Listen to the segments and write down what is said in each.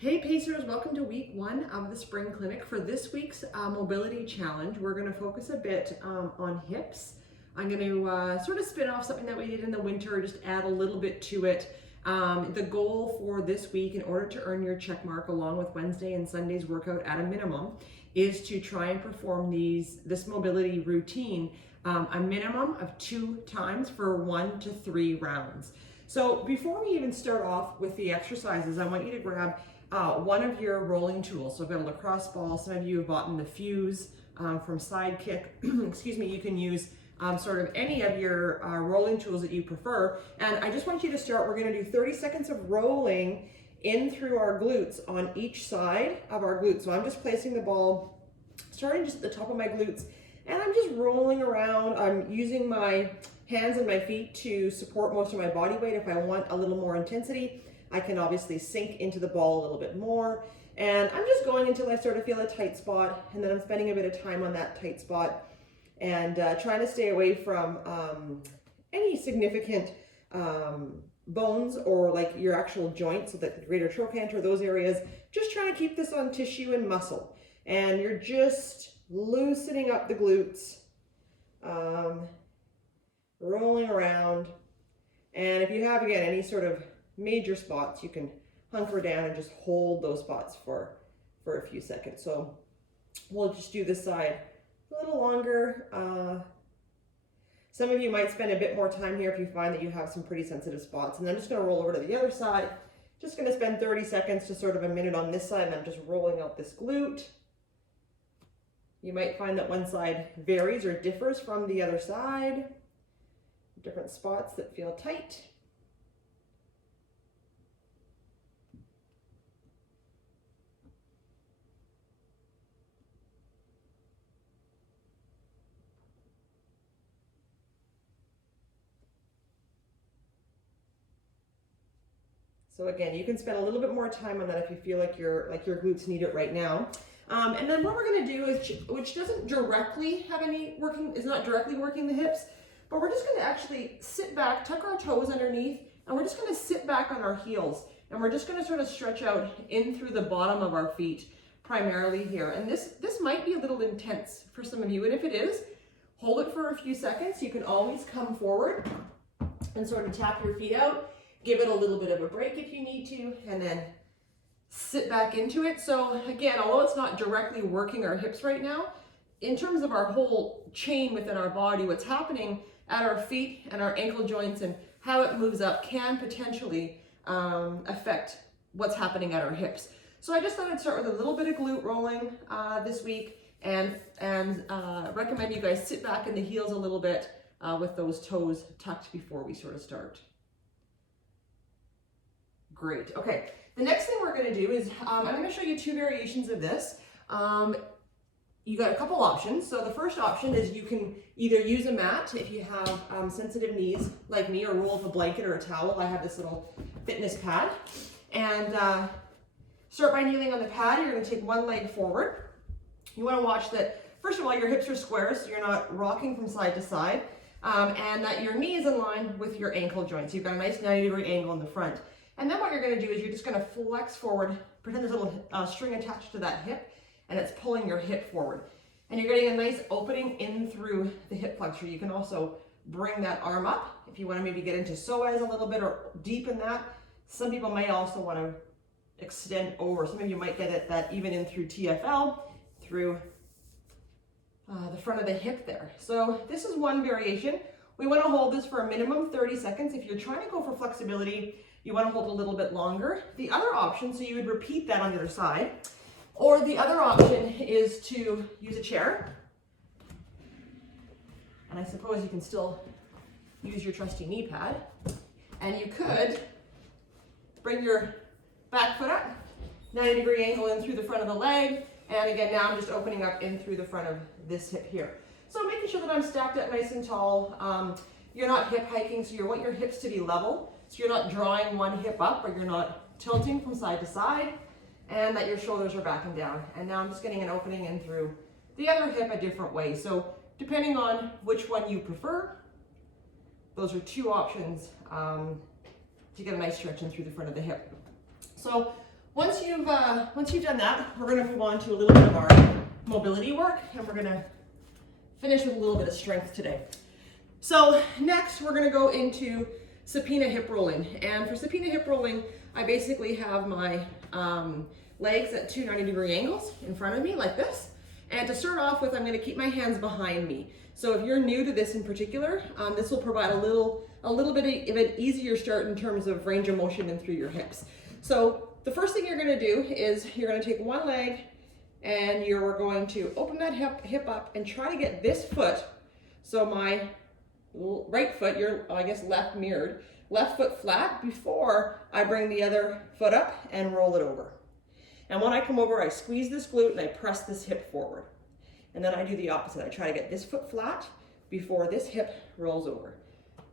Hey Pacers, welcome to week one of the spring clinic. For this week's mobility challenge, we're going to focus a bit on hips. I'm going to sort of spin off something that we did in the winter, just add a little bit to it. The goal for this week, in order to earn your check mark along with Wednesday and Sunday's workout at a minimum, is to try and perform this mobility routine a minimum of 2 times for 1 to 3 rounds. So before we even start off with the exercises, I want you to grab one of your rolling tools. So I've got a lacrosse ball. Some of you have bought the Fuse from Sidekick. Excuse me, you can use sort of any of your rolling tools that you prefer. And I just want you to start, we're gonna do 30 seconds of rolling in through our glutes on each side of our glutes. So I'm just placing the ball, starting just at the top of my glutes, and I'm just rolling around. I'm using my hands and my feet to support most of my body weight. If I want a little more intensity, I can obviously sink into the ball a little bit more. And I'm just going until I sort of feel a tight spot, and then I'm spending a bit of time on that tight spot and trying to stay away from any significant bones or like your actual joints, so that the greater trochanter, those areas. Just trying to keep this on tissue and muscle. And you're just loosening up the glutes, rolling around. And if you have, again, any sort of major spots, you can hunker down and just hold those spots for a few seconds. So we'll just do this side a little longer. Some of you might spend a bit more time here if you find that you have some pretty sensitive spots. And I'm just going to roll over to the other side. Just going to spend 30 seconds to sort of a minute on this side, and I'm just rolling out this glute. You might find that one side varies or differs from the other side. Different spots that feel tight. So again, you can spend a little bit more time on that if you feel like your glutes need it right now. And then what we're going to do is, which doesn't directly have any working, is not directly working the hips, but we're just going to actually sit back, tuck our toes underneath, and we're just going to sit back on our heels. And we're just going to sort of stretch out in through the bottom of our feet, primarily here. And this might be a little intense for some of you, and if it is, hold it for a few seconds. You can always come forward and sort of tap your feet out. Give it a little bit of a break if you need to, and then sit back into it. So again, although it's not directly working our hips right now, in terms of our whole chain within our body, what's happening at our feet and our ankle joints and how it moves up can potentially affect what's happening at our hips. So I just thought I'd start with a little bit of glute rolling this week, and recommend you guys sit back in the heels a little bit with those toes tucked before we sort of start. Great. Okay, the next thing we're going to do is I'm going to show you 2 variations of this. You got a couple options. So the first option is you can either use a mat if you have sensitive knees like me, or roll up a blanket or a towel. I have this little fitness pad. And start by kneeling on the pad. You're going to take one leg forward. You want to watch that, first of all, your hips are square, so you're not rocking from side to side, and that your knee is in line with your ankle joint. So you've got a nice 90-degree angle in the front. And then what you're going to do is you're just going to flex forward, pretend there's a little string attached to that hip, and it's pulling your hip forward. And you're getting a nice opening in through the hip flexor. You can also bring that arm up if you want to maybe get into psoas a little bit or deepen that. Some people may also want to extend over. Some of you might get it that even in through TFL, through the front of the hip there. So this is one variation. We want to hold this for a minimum 30 seconds. If you're trying to go for flexibility, you want to hold a little bit longer. The other option, so you would repeat that on the other side, or the other option is to use a chair. And I suppose you can still use your trusty knee pad. And you could bring your back foot up, 90-degree angle in through the front of the leg. And again, now I'm just opening up in through the front of this hip here. So making sure that I'm stacked up nice and tall. You're not hip hiking, so you want your hips to be level. So you're not drawing one hip up, or you're not tilting from side to side, and that your shoulders are backing down. And now I'm just getting an opening in through the other hip a different way. So depending on which one you prefer, those are 2 options to get a nice stretch in through the front of the hip. So Once you've done that, we're going to move on to a little bit of our mobility work, and we're going to finish with a little bit of strength today. So next, we're going to go into supina hip rolling. And for supina hip rolling, I basically have my legs at two 90-degree angles in front of me like this. And to start off with, I'm going to keep my hands behind me. So if you're new to this in particular, this will provide a little bit of an easier start in terms of range of motion and through your hips. So the first thing you're going to do is you're going to take one leg and you're going to open that hip up and try to get this foot, so my right foot, I guess left mirrored, left foot flat before I bring the other foot up and roll it over. And when I come over, I squeeze this glute and I press this hip forward. And then I do the opposite. I try to get this foot flat before this hip rolls over.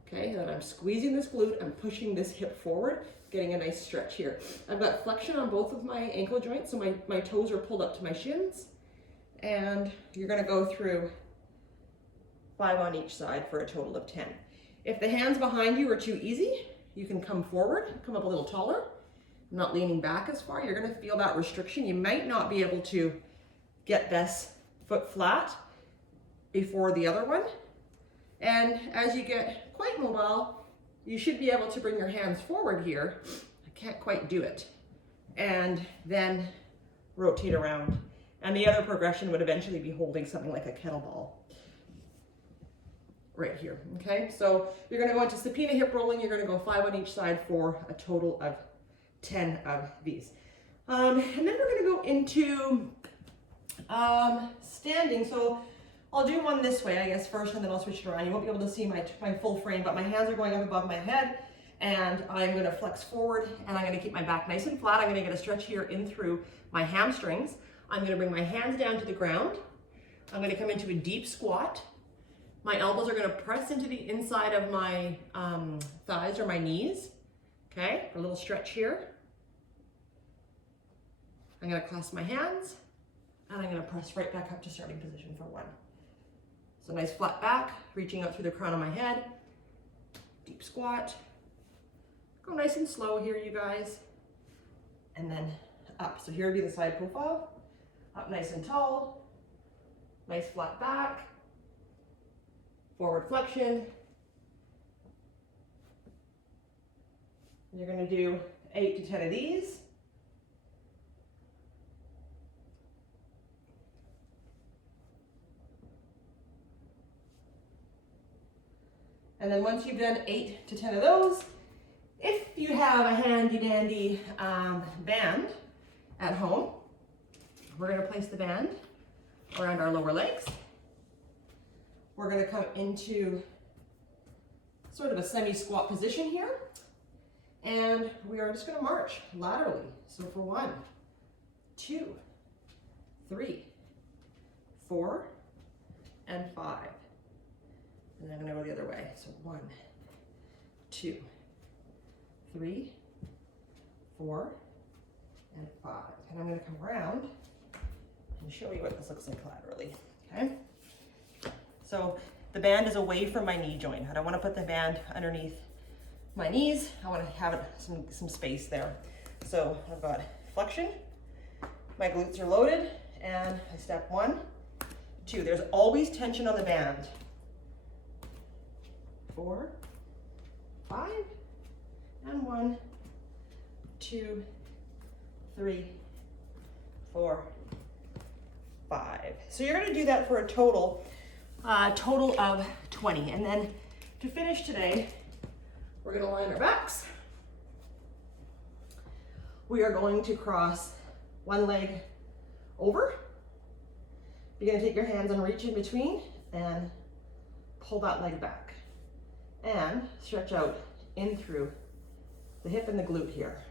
Okay, and then I'm squeezing this glute, I'm pushing this hip forward, getting a nice stretch here. I've got flexion on both of my ankle joints, so my toes are pulled up to my shins. And you're gonna go through 5 on each side for a total of 10. If the hands behind you are too easy, you can come forward, come up a little taller. I'm not leaning back as far. You're gonna feel that restriction. You might not be able to get this foot flat before the other one. And as you get quite mobile, you should be able to bring your hands forward here. I can't quite do it. And then rotate around. And the other progression would eventually be holding something like a kettlebell right here, okay? So you're gonna go into supina hip rolling. You're gonna go 5 on each side for a total of 10 of these. And then we're gonna go into standing. So I'll do one this way, I guess, first, and then I'll switch it around. You won't be able to see my full frame, but my hands are going up above my head, and I'm gonna flex forward, and I'm gonna keep my back nice and flat. I'm gonna get a stretch here in through my hamstrings. I'm gonna bring my hands down to the ground. I'm gonna come into a deep squat. My elbows are gonna press into the inside of my thighs or my knees. Okay, a little stretch here. I'm gonna clasp my hands, and I'm gonna press right back up to starting position for 1. So nice flat back, reaching up through the crown of my head. Deep squat. Go nice and slow here, you guys. And then up. So here would be the side profile. Up nice and tall. Nice flat back. Forward flexion. You're gonna do 8 to 10 of these. And then once you've done 8 to 10 of those, if you have a handy dandy band at home, we're gonna place the band around our lower legs. We're gonna come into sort of a semi-squat position here. And we are just gonna march laterally. So for 1, 2, 3, 4, and 5. And I'm gonna go the other way. So 1, 2, 3, 4, and 5. And I'm gonna come around and show you what this looks like laterally, okay? So the band is away from my knee joint. I don't wanna put the band underneath my knees. I wanna have some space there. So I've got flexion, my glutes are loaded, and I step 1, 2. There's always tension on the band. 4, 5, and 1, 2, 3, 4, 5. So you're gonna do that for a total of 20. And then to finish today, we're gonna line our backs. We are going to cross one leg over. You're gonna take your hands and reach in between and pull that leg back. And stretch out in through the hip and the glute here.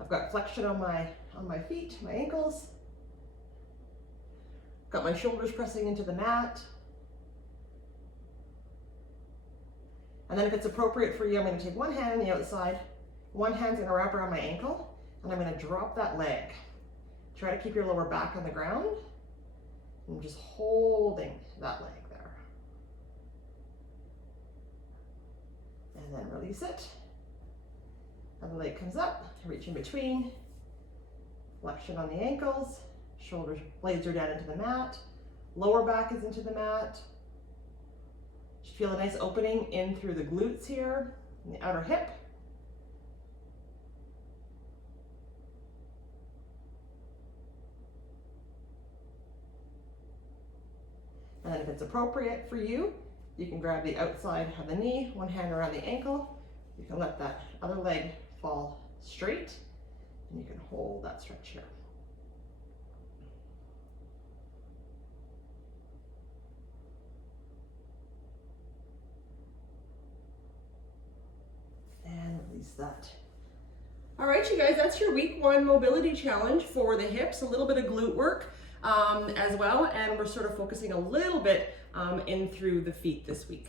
I've got flexion on my feet, my ankles. Got my shoulders pressing into the mat. And then if it's appropriate for you, I'm gonna take one hand on the outside, one hand's gonna wrap around my ankle, and I'm gonna drop that leg. Try to keep your lower back on the ground, and just holding that leg there. And then release it. Other leg comes up, reach in between, flexion on the ankles, shoulders, blades are down into the mat, lower back is into the mat. Just feel a nice opening in through the glutes here, and the outer hip. And then if it's appropriate for you, you can grab the outside of the knee, one hand around the ankle. You can let that other leg fall straight, and you can hold that stretch here. And release that. All right, you guys, that's your week 1 mobility challenge for the hips, a little bit of glute work as well, and we're sort of focusing a little bit in through the feet this week.